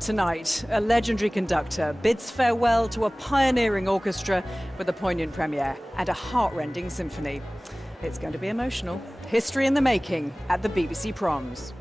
Tonight, a legendary conductor bids farewell to a pioneering orchestra with a poignant premiere and a heart-rending symphony. It's going to be emotional. History in the making at the BBC Proms.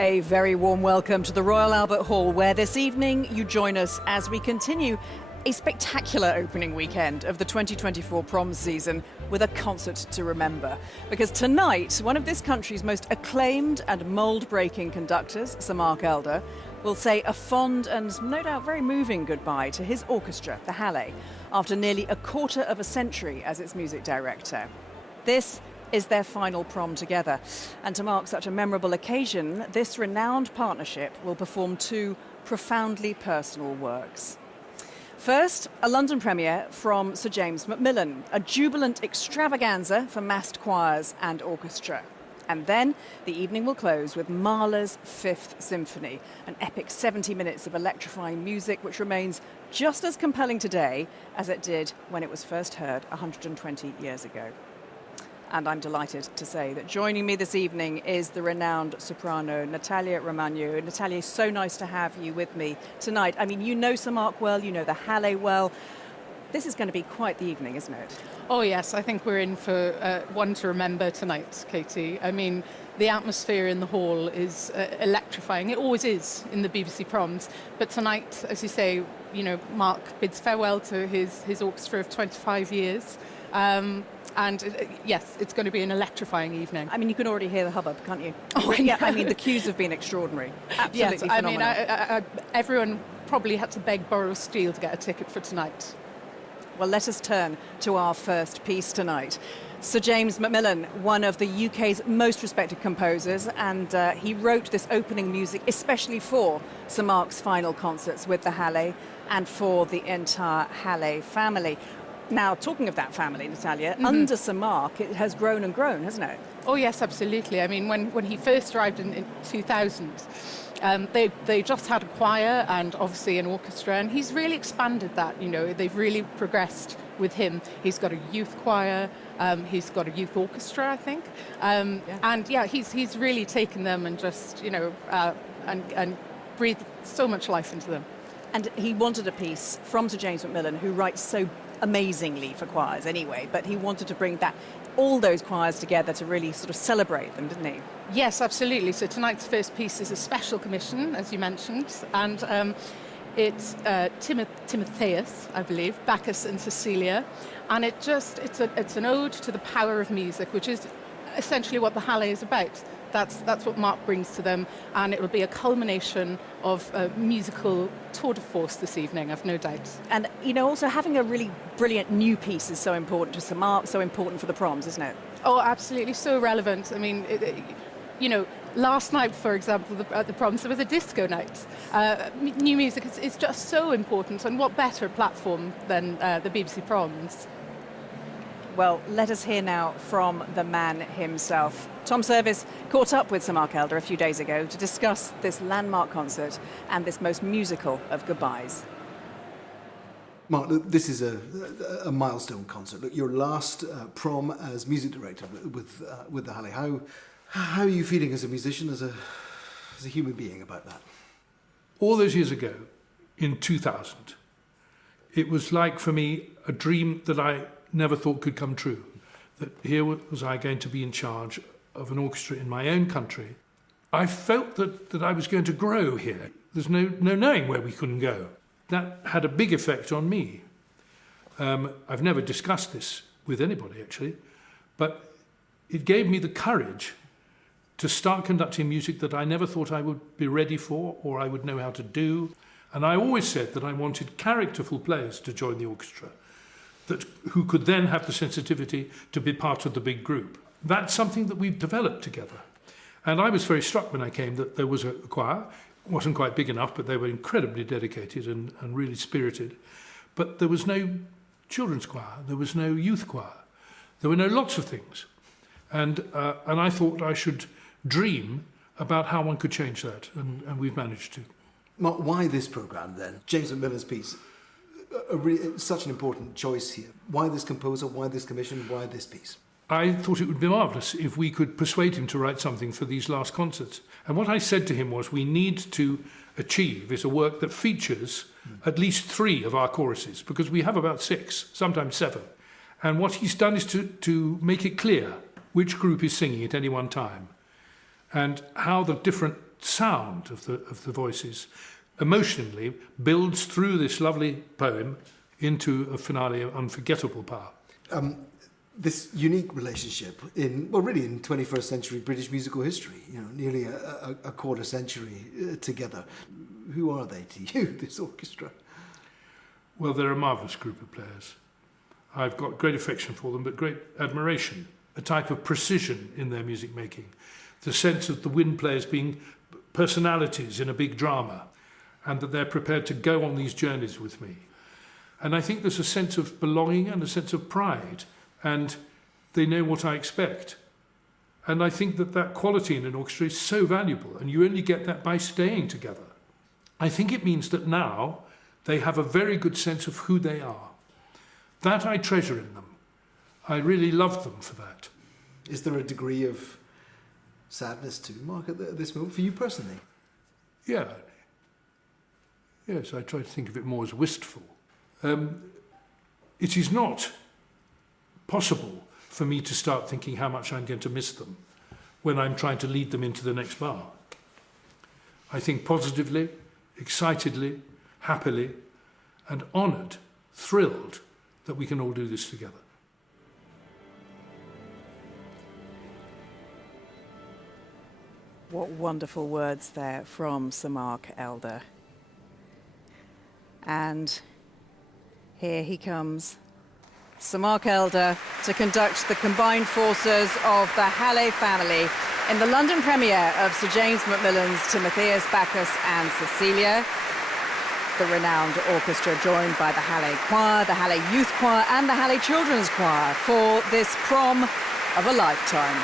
A very warm welcome to the Royal Albert Hall, where this evening you join us as we continue a spectacular opening weekend of the 2024 Proms season with a concert to remember. Because tonight, one of this country's most acclaimed and mould-breaking conductors, Sir Mark Elder, will say a fond and no doubt very moving goodbye to his orchestra, the Hallé, after nearly a quarter of a century as its music director. This is their final prom together. And to mark such a memorable occasion, this renowned partnership will perform two profoundly personal works. First, a London premiere from Sir James Macmillan, a jubilant extravaganza for massed choirs and orchestra. And then the evening will close with Mahler's Fifth Symphony, an epic 70 minutes of electrifying music which remains just as compelling today as it did when it was first heard 120 years ago. And I'm delighted to say that joining me this evening is the renowned soprano Natalia Romagnu. Natalia, so nice to have you with me tonight. I mean, you know Sir Mark well, you know the Hallé well. This is going to be quite the evening, isn't it? Oh yes, I think we're in for one to remember tonight, Katie. I mean, the atmosphere in the hall is electrifying. It always is in the BBC Proms. But tonight, as you say, you know, Mark bids farewell to his orchestra of 25 years. Yes, it's going to be an electrifying evening. I mean, you can already hear the hubbub, can't you? Oh, yeah. I mean, the queues have been extraordinary. Absolutely yes, phenomenal. I mean, everyone probably had to beg, borrow, steal to get a ticket for tonight. Well, let us turn to our first piece tonight. Sir James Macmillan, one of the UK's most respected composers, and he wrote this opening music especially for Sir Mark's final concerts with the Hallé and for the entire Hallé family. Now, talking of that family, Natalia, under Sir Mark, it has grown and grown, hasn't it? Oh, yes, absolutely. I mean, when he first arrived in 2000, they just had a choir and obviously an orchestra, and he's really expanded that, you know. They've really progressed with him. He's got a youth choir, he's got a youth orchestra, I think. And, yeah, he's really taken them and just, you know, and breathed so much life into them. And he wanted a piece from Sir James Macmillan, who writes so amazingly for choirs anyway, but he wanted to bring all those choirs together to really sort of celebrate them, didn't he? Yes, absolutely. So tonight's first piece is a special commission, as you mentioned, and it's Timotheus, I believe, Bacchus and Cecilia, and it's an ode to the power of music, which is essentially what the Hallé is about. That's what Mark brings to them, and it will be a culmination of a musical tour de force this evening, I've no doubt. And, you know, also having a really brilliant new piece is so important to Sir Mark, so important for the Proms, isn't it? Oh, absolutely, so relevant. I mean, you know, last night, for example, at the Proms, there was a disco night. New music is just so important, and what better platform than the BBC Proms? Well, let us hear now from the man himself. Tom Service caught up with Sir Mark Elder a few days ago to discuss this landmark concert and this most musical of goodbyes. Mark, look, this is a milestone concert. Look, your last prom as music director with the Hallé. How are you feeling as a musician, as a human being about that? All those years ago, in 2000, it was like, for me, a dream that I never thought could come true. That here was I going to be in charge of an orchestra in my own country. I felt that I was going to grow here. There's no knowing where we couldn't go. That had a big effect on me. I've never discussed this with anybody, actually, but it gave me the courage to start conducting music that I never thought I would be ready for or I would know how to do. And I always said that I wanted characterful players to join the orchestra, who could then have the sensitivity to be part of the big group. That's something that we've developed together. And I was very struck when I came that there was a choir. It wasn't quite big enough, but they were incredibly dedicated and really spirited. But there was no children's choir, there was no youth choir. There were lots of things. And I thought I should dream about how one could change that, and we've managed to. Mark, why this programme then? James Macmillan's piece, such an important choice here. Why this composer, why this commission, why this piece? I thought it would be marvellous if we could persuade him to write something for these last concerts. And what I said to him was, we need to achieve is a work that features at least 3 of our choruses, because we have about 6, sometimes 7. And what he's done is to make it clear which group is singing at any one time, and how the different sound of the voices emotionally builds through this lovely poem into a finale of unforgettable power. This unique relationship in 21st century British musical history, nearly a quarter century together. Who are they to you, this orchestra? Well, they're a marvellous group of players. I've got great affection for them, but great admiration, a type of precision in their music making, the sense of the wind players being personalities in a big drama, and that they're prepared to go on these journeys with me. And I think there's a sense of belonging and a sense of pride, and they know what I expect. And I think that quality in an orchestra is so valuable, and you only get that by staying together. I think it means that now they have a very good sense of who they are. That I treasure in them. I really love them for that. Is there a degree of sadness too, Mark, at this moment, for you personally? Yeah. Yes, I try to think of it more as wistful. It is not possible for me to start thinking how much I'm going to miss them when I'm trying to lead them into the next bar. I think positively, excitedly, happily, and honoured, thrilled that we can all do this together. What wonderful words there from Sir Mark Elder. And here he comes, Sir Mark Elder, to conduct the combined forces of the Hallé family in the London premiere of Sir James Macmillan's Timotheus, Bacchus and Cecilia. The renowned orchestra joined by the Hallé Choir, the Hallé Youth Choir and the Hallé Children's Choir for this prom of a lifetime.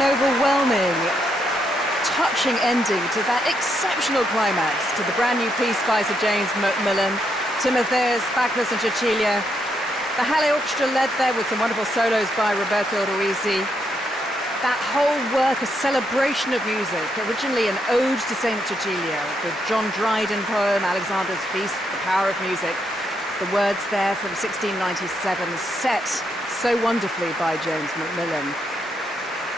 An overwhelming, touching ending to that exceptional climax, to the brand new piece by Sir James Macmillan, Timotheus, Bacchus and Cecilia. The Hallé Orchestra led there with some wonderful solos by Roberto Ruizzi. That whole work, a celebration of music, originally an ode to Saint Cecilia, the John Dryden poem, Alexander's Feast, The Power of Music. The words there from 1697, set so wonderfully by James Macmillan.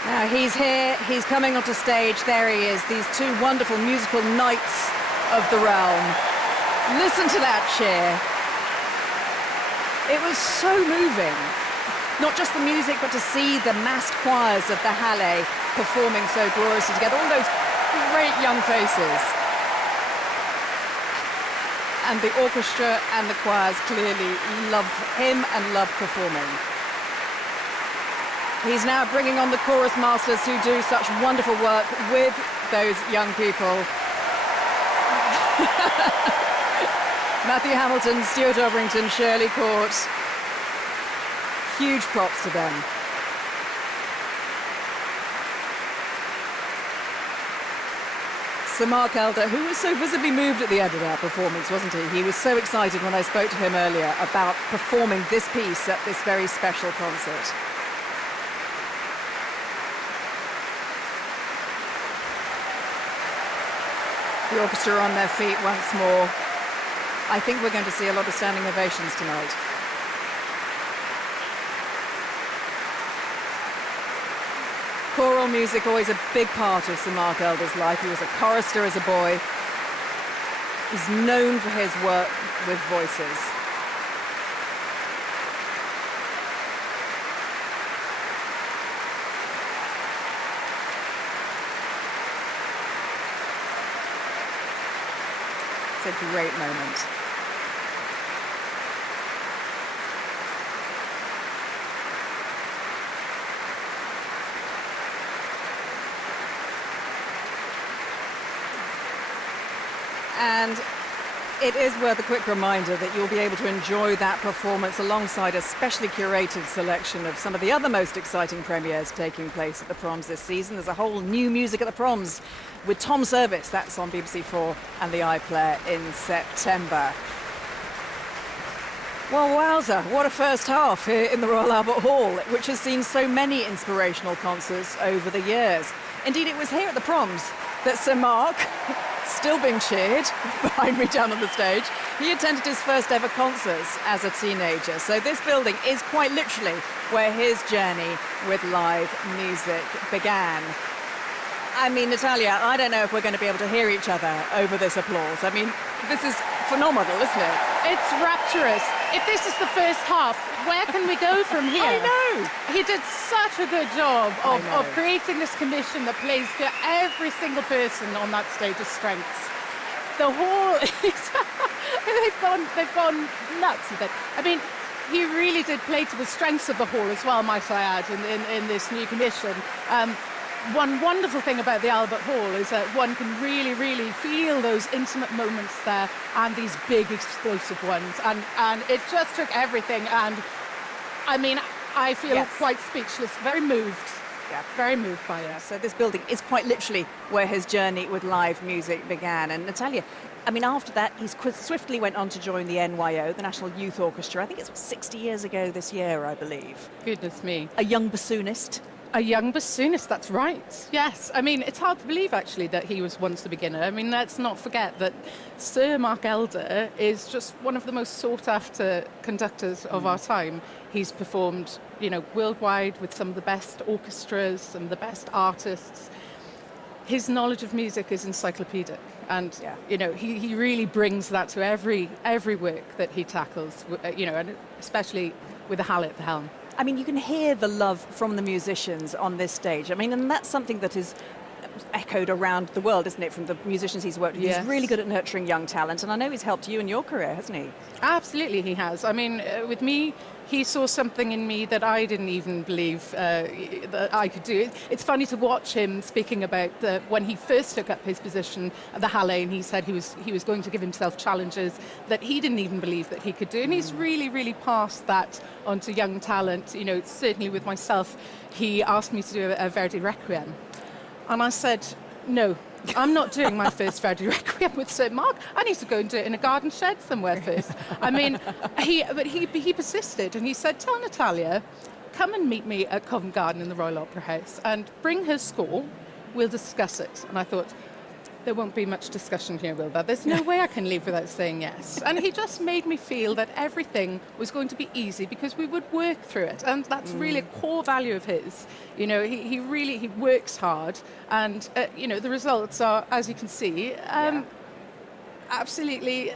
Now he's here, he's coming onto stage, there he is, these two wonderful musical knights of the realm. Listen to that cheer. It was so moving. Not just the music, but to see the massed choirs of the Hallé performing so gloriously together, all those great young faces. And the orchestra and the choirs clearly love him and love performing. He's now bringing on the chorus masters who do such wonderful work with those young people. Matthew Hamilton, Stuart Overington, Shirley Court. Huge props to them. Sir Mark Elder, who was so visibly moved at the end of that performance, wasn't he? He was so excited when I spoke to him earlier about performing this piece at this very special concert. The orchestra on their feet once more. I think we're going to see a lot of standing ovations tonight. Choral music, always a big part of Sir Mark Elder's life. He was a chorister as a boy. He's known for his work with voices. It's a great moment. And it is worth a quick reminder that you'll be able to enjoy that performance alongside a specially curated selection of some of the other most exciting premieres taking place at the Proms this season. There's a whole new music at the Proms with Tom Service, that's on BBC4 and the iPlayer in September. Well, wowza, what a first half here in the Royal Albert Hall, which has seen so many inspirational concerts over the years. Indeed, it was here at the Proms that Sir Mark, still being cheered behind me down on the stage, he attended his first ever concerts as a teenager. So this building is quite literally where his journey with live music began. I mean, Natalia, I don't know if we're going to be able to hear each other over this applause. I mean, this is phenomenal, isn't it? It's rapturous. If this is the first half, where can we go from here? I know. He did such a good job of creating this commission that plays to every single person on that stage's strengths. The whole they've gone nuts with it. I mean, he really did play to the strengths of the hall as well, might I add, in this new commission. One wonderful thing about the Albert Hall is that one can really, really feel those intimate moments there and these big explosive ones. And it just took everything. And I mean, I feel quite speechless, very moved. Yeah, very moved by it. So this building is quite literally where his journey with live music began. And Natalia, I mean, after that, he swiftly went on to join the NYO, the National Youth Orchestra. I think it's 60 years ago this year, I believe. Goodness me. A young bassoonist. A young bassoonist, that's right. Yes, I mean, it's hard to believe, actually, that he was once a beginner. I mean, let's not forget that Sir Mark Elder is just one of the most sought-after conductors of our time. He's performed, you know, worldwide with some of the best orchestras, some of the best artists. His knowledge of music is encyclopedic, and you know, he really brings that to every work that he tackles, you know, and especially with the Hallé at the helm. I mean, you can hear the love from the musicians on this stage. I mean, and that's something that is echoed around the world, isn't it, from the musicians he's worked with. Yes. He's really good at nurturing young talent, and I know he's helped you in your career, hasn't he? Absolutely, he has. I mean, with me, he saw something in me that I didn't even believe that I could do. It's funny to watch him speaking about when he first took up his position at the Hallé, and he said he was going to give himself challenges that he didn't even believe that he could do. And he's really, really passed that on to young talent. You know, certainly with myself, he asked me to do a Verdi Requiem. And I said, no, I'm not doing my first Verdi Requiem with Sir Mark. I need to go and do it in a garden shed somewhere first. I mean, he persisted, and he said, tell Natalia, come and meet me at Covent Garden in the Royal Opera House and bring her score. We'll discuss it. And I thought, there won't be much discussion here, will there? There's no way I can leave without saying yes. And he just made me feel that everything was going to be easy because we would work through it. And that's really a core value of his. You know, he really works hard. And, you know, the results are, as you can see, absolutely...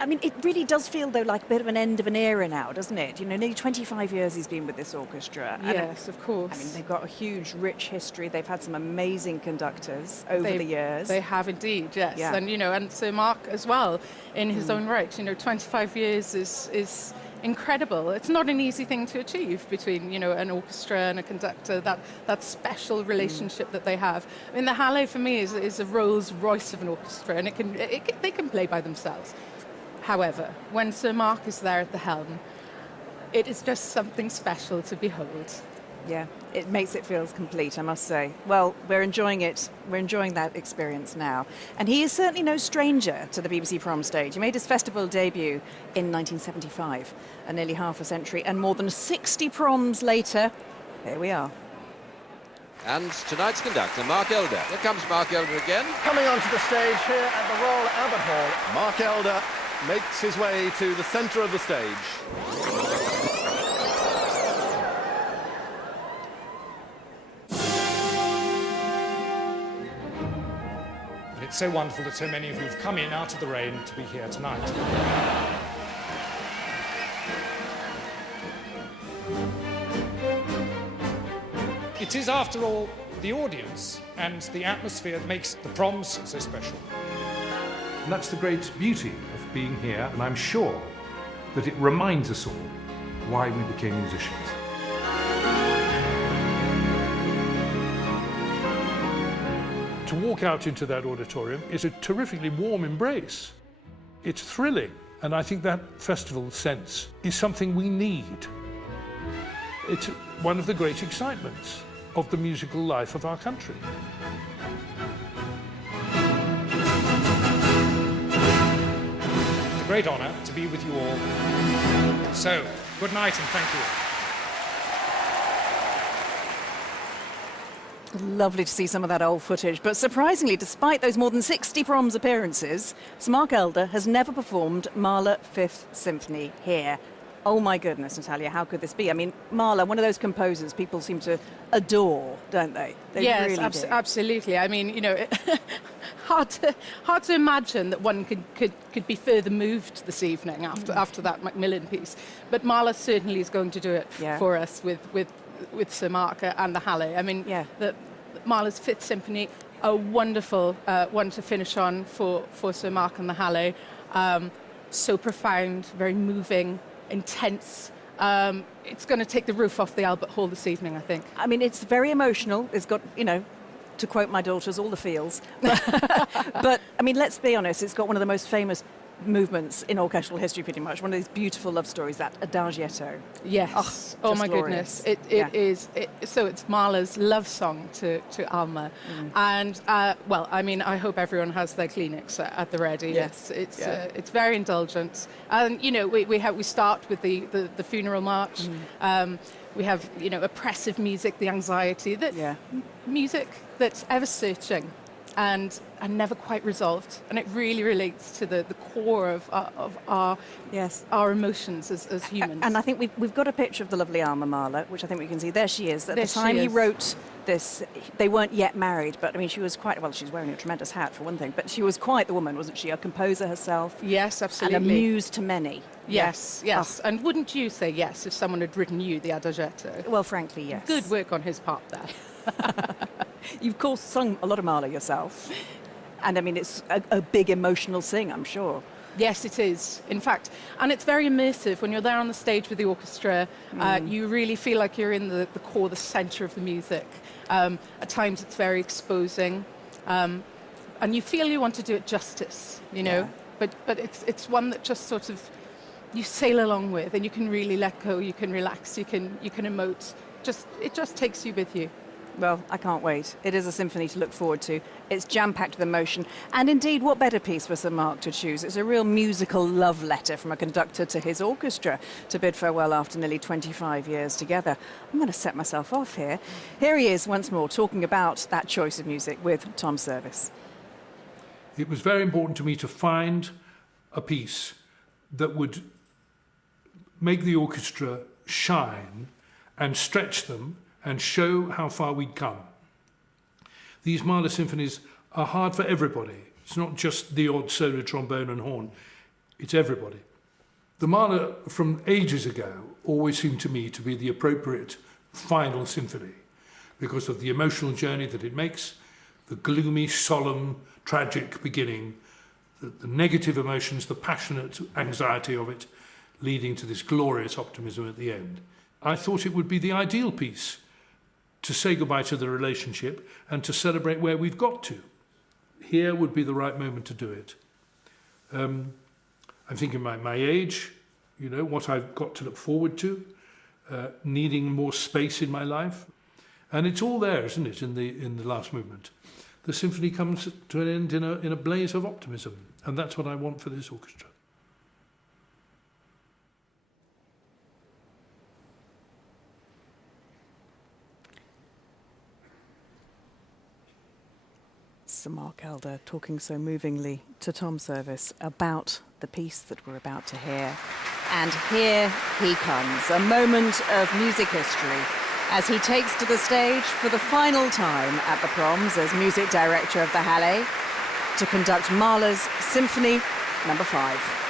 I mean, it really does feel, though, like a bit of an end of an era now, doesn't it? You know, nearly 25 years he's been with this orchestra. Yes, of course. I mean, they've got a huge, rich history. They've had some amazing conductors over the years. They have indeed, yes. Yeah. And, you know, and Sir Mark as well, in his own right. You know, 25 years is incredible. It's not an easy thing to achieve between, you know, an orchestra and a conductor, that special relationship that they have. I mean, the Hallé, for me, is a Rolls Royce of an orchestra, and they can play by themselves. However, when Sir Mark is there at the helm, it is just something special to behold. Yeah, it makes it feel complete, I must say. Well, we're enjoying it. We're enjoying that experience now. And he is certainly no stranger to the BBC Proms stage. He made his festival debut in 1975, nearly half a century, and more than 60 Proms later, here we are. And tonight's conductor, Mark Elder. Here comes Mark Elder again. Coming onto the stage here at the Royal Albert Hall, Mark Elder makes his way to the centre of the stage. It's so wonderful that so many of you have come in out of the rain to be here tonight. It is, after all, the audience and the atmosphere that makes the Proms so special. And that's the great beauty of being here, and I'm sure that it reminds us all why we became musicians. To walk out into that auditorium is a terrifically warm embrace. It's thrilling, and I think that festival sense is something we need. It's one of the great excitements of the musical life of our country. It's a great honour to be with you all. So, good night and thank you. Lovely to see some of that old footage. But surprisingly, despite those more than 60 Proms appearances, Sir Mark Elder has never performed Mahler Fifth Symphony here. Oh my goodness, Natalia, how could this be? I mean, Mahler, one of those composers people seem to adore, don't they? They yes, really do. Absolutely. I mean, you know, hard to imagine that one could be further moved this evening after that Macmillan piece. But Mahler certainly is going to do it for us with Sir Mark and the Hallé. I mean, Mahler's Fifth Symphony, a wonderful one to finish on for Sir Mark and the Hallé. So profound, very moving, intense. It's going to take the roof off the Albert Hall this evening, I think. I mean, it's very emotional. It's got, you know, to quote my daughters, all the feels. But, I mean, let's be honest, it's got one of the most famous movements in orchestral history, pretty much. One of these beautiful love stories, that Adagietto. Yes. Oh my glorious. goodness. It is. So it's Mahler's love song to Alma. And, well, I mean, I hope everyone has their Kleenex at the ready. Yes. It's very indulgent. And, you know, we start with the funeral march. We have, you know, oppressive music, the anxiety, music that's ever searching and never quite resolved. And it really relates to the core of our emotions as humans. And I think we've got a picture of the lovely Alma Mahler, which I think we can see. There she is. At the time he wrote this, they weren't yet married, but I mean, she was quite, well, she was wearing a tremendous hat for one thing, but she was quite the woman, wasn't she? A composer herself. Yes, absolutely. And a muse to many. Yes. And wouldn't you say yes if someone had written you the Adagietto? Well, frankly, yes. Good work on his part there. You've, of course, sung a lot of Mahler yourself. And I mean, it's a big emotional sing, I'm sure. Yes, it is, in fact. And it's very immersive. When you're there on the stage with the orchestra, you really feel like you're in the core, the centre of the music. At times it's very exposing. And you feel you want to do it justice, you know. Yeah. But it's one that just sort of you sail along with, and you can really let go, you can relax, you can emote. It just takes you with you. Well, I can't wait. It is a symphony to look forward to. It's jam-packed with emotion. And indeed, what better piece for Sir Mark to choose? It's a real musical love letter from a conductor to his orchestra to bid farewell after nearly 25 years together. I'm going to set myself off here. Here he is once more talking about that choice of music with Tom Service. It was very important to me to find a piece that would make the orchestra shine and stretch them and show how far we'd come. These Mahler symphonies are hard for everybody. It's not just the odd solo trombone and horn, it's everybody. The Mahler from ages ago always seemed to me to be the appropriate final symphony because of the emotional journey that it makes, the gloomy, solemn, tragic beginning, the negative emotions, the passionate anxiety of it, leading to this glorious optimism at the end. I thought it would be the ideal piece to say goodbye to the relationship and to celebrate where we've got to. Here would be the right moment to do it. I'm thinking my age, you know, what I've got to look forward to, needing more space in my life. And it's all there, isn't it, in the last movement. The symphony comes to an end in a blaze of optimism, and that's what I want for this orchestra. Sir Mark Elder talking so movingly to Tom Service about the piece that we're about to hear. And here he comes, a moment of music history as he takes to the stage for the final time at the Proms as music director of the Hallé to conduct Mahler's Symphony No. 5.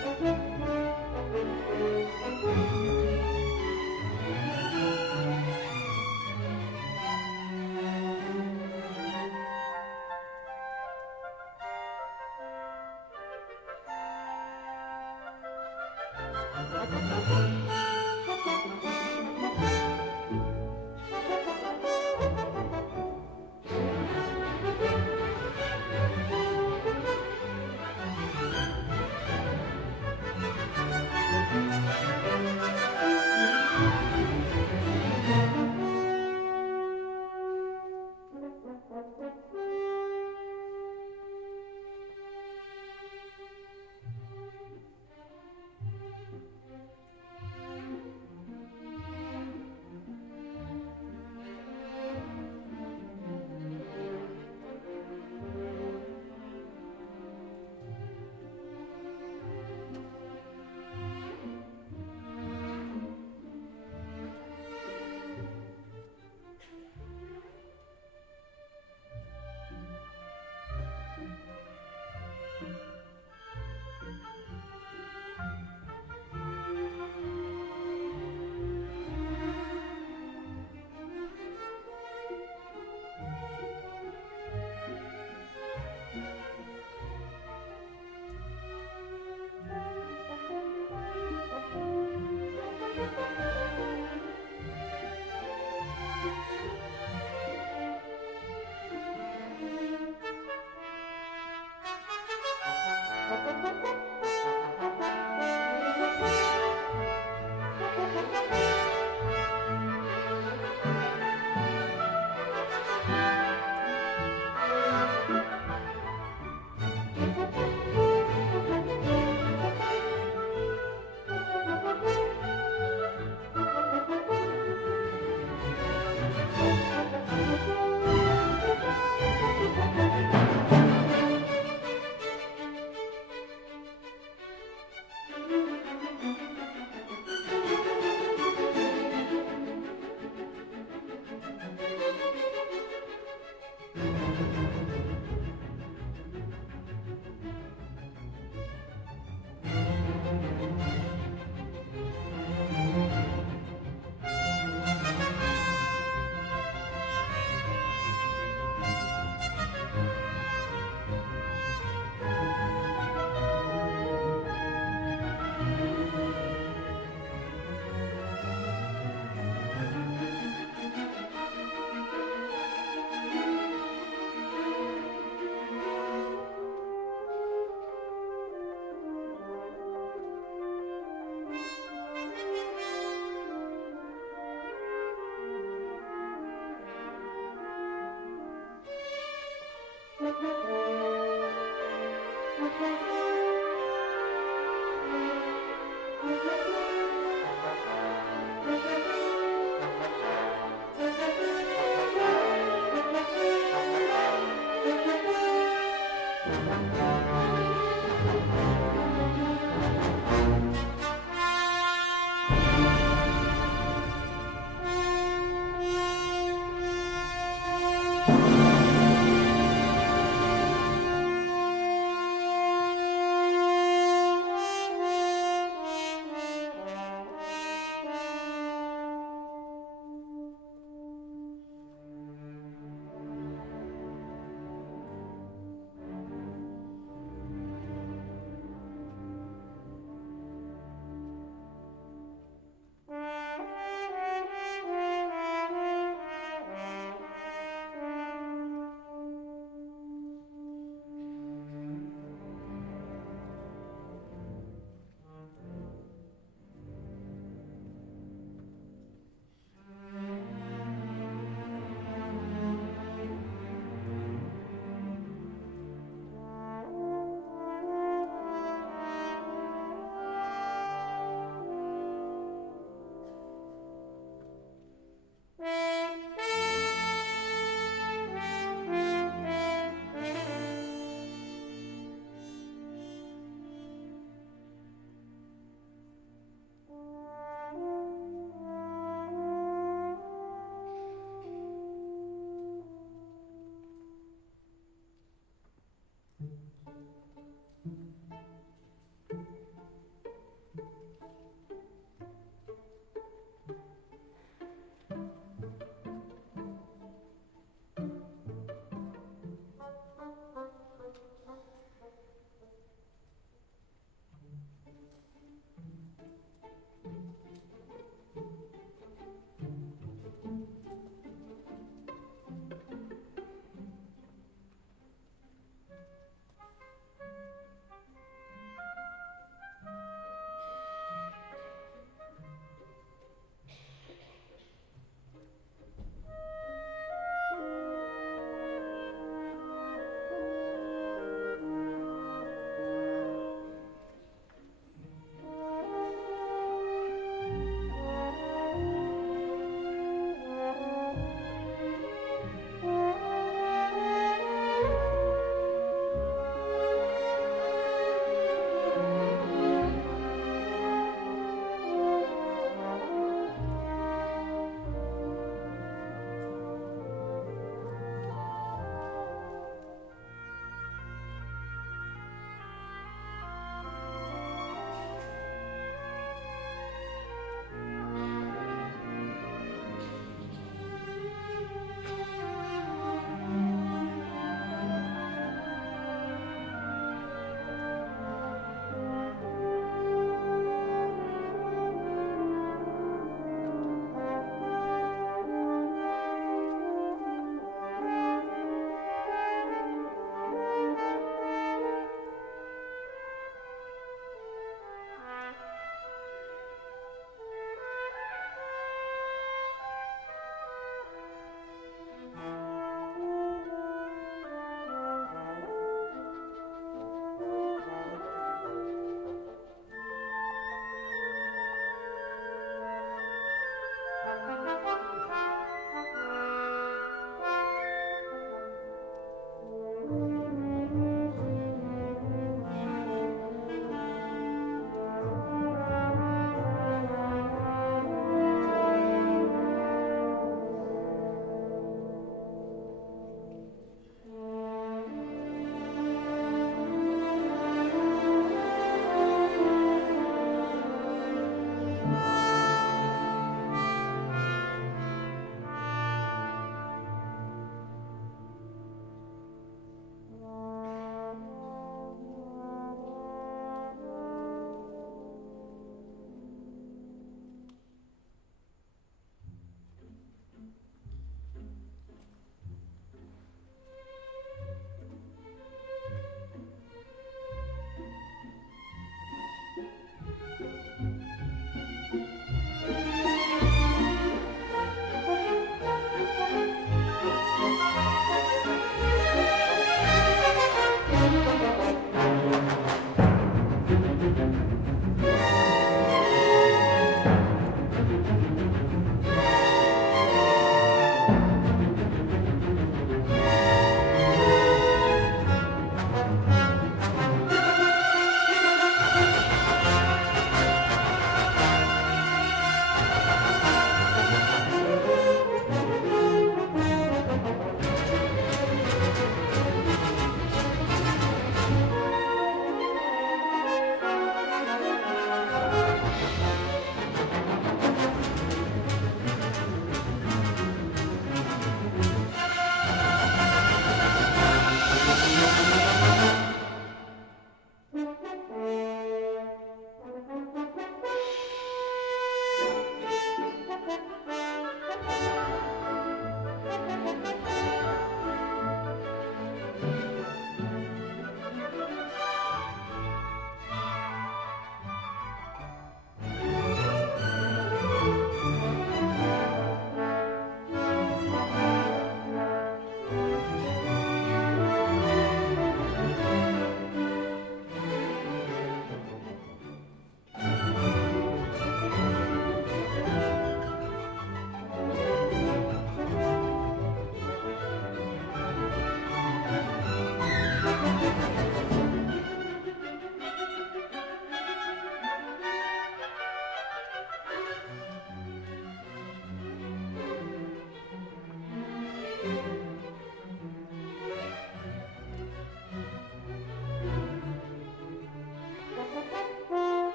Thank you.